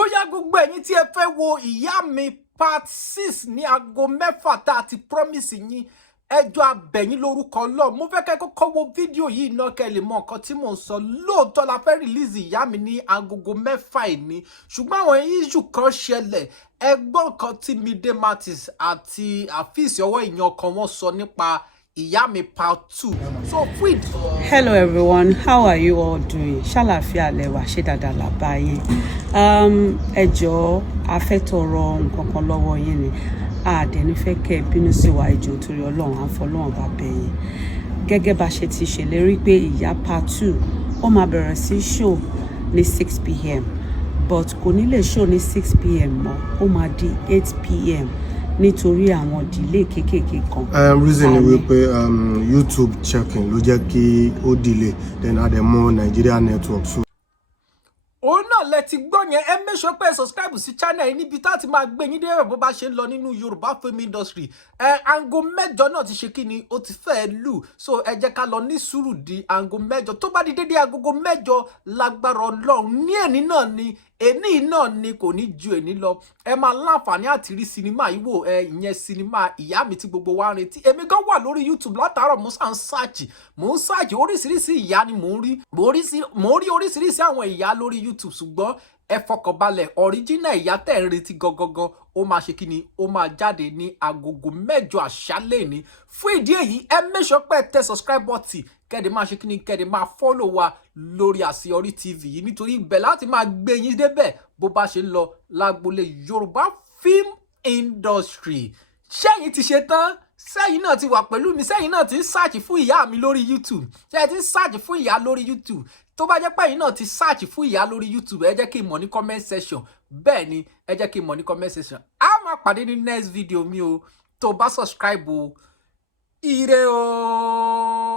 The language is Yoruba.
ó yá gbogbo ẹ̀yin tí ẹ fẹ́ wo ìyá mi part 6 ní aago 6 tá a ti promise yín ẹjọ́ abẹ̀yìn lórúkọ Ọlọ́run. Mo fẹ́ kẹ́ kọ́kọ́ wo fídíò yìí náà kẹ́ lè mọ nǹkan tí mò ń sọ. Lóòótọ́ la fẹ́ release ìyá mi ní agogo 6 ìní, ṣùgbọ́n àwọn issue kan ṣẹlẹ̀. Ẹgbọ́n kan tí Mide Martins àti àfíìsì ọwọ́ ìyàn kan wọ́n sọ nípa ìyá mi part 2. So Fred. Hello everyone, how are you all doing? Ṣàlàáfíà lẹ wà, ṣé dáadáa la bá yín. Ẹ jọ̀ọ́ a fẹ́ tọrọ nǹkan kan lọ́wọ́ yín ni. A dẹ̀ ní fẹ́ kẹ́ bínú sí wa, ẹ jọ̀ọ́ torí Ọlọ́run, à ń fọlọ́run bá bẹ̀ yín. Gẹ́gẹ́ bá ṣe ti ṣèlérí pé ìyá part 2 ó máa bẹ̀rẹ̀ sí show ní 6 p.m. but kò ní lè show ní 6 p.m. mọ́, ó máa di 8 p.m. nítorí àwọn delay kéékèèké kan. Reason ni wípé YouTube checking ló jẹ́ kí ó delay, then àdẹ̀mọ́ Nigeria network. So òun náà lẹ ti gbọ́ yẹn. Ẹ make sure pé subscribe sí channel yìí níbi tá ti máa gbé yín dé bó bá ṣe ń lọ nínú Yorùbá film industry. Aago 8 náà ti ṣe kí ni ó ti fẹ́ lù, so ẹ jẹ́ ká lọ ní sùúrù di aago 8 tó bá di dédé agogo 8 lágbára Ọlọ́run. Ní èní náà ni èní náà ni kò ní ju èní lọ. Ẹ máa láǹfààní àti rí sinimá yìí wò, ìyẹn sinimá ìyá mi tí gbogbo wa ń retí. Èmi gan wà lórí YouTube látàárọ̀ mo sá ń search oríṣiríṣi ìyá ni mò ń rí. Mo rí oríṣiríṣi àwọn ìyá lórí YouTube, ṣùgbọ́n ẹ fọkànbalẹ̀, original ìyá tẹ́ ń retí gangan ó máa ṣe kíni, ó máa jáde ní agogo 8 àṣálẹ́ ni. Fún ìdí èyí ẹ make sure pé tẹ subscribe button kẹ́dẹ̀ máa ṣe kíni, kẹ́dẹ̀ máa follow wa lórí Àṣeyọrí TV yìí, nítorí ibẹ̀ láti máa gbé yín débẹ̀ bó bá ṣe ń lọ lágbolé Yorùbá film industry. Ṣẹ́yìn ti ṣe tán, sẹ́yìn náà ti wà pẹ̀lú mi, sẹ́yìn náà ti ń search fún ìyá mi lórí YouTube, ṣẹ́yìn ti ń search fún ìyá lórí YouTube. Tó bá jẹ́ pé ẹ̀yin náà ti search fún ìyá lórí YouTube, ẹ jẹ́ kí n mọ̀ ní comment section. Bẹ́ẹ̀ ni ẹ jẹ́ kí n mọ̀ ní comment section. A máa pàdé ní next video mi o. Tó bá subscribe o, ire o.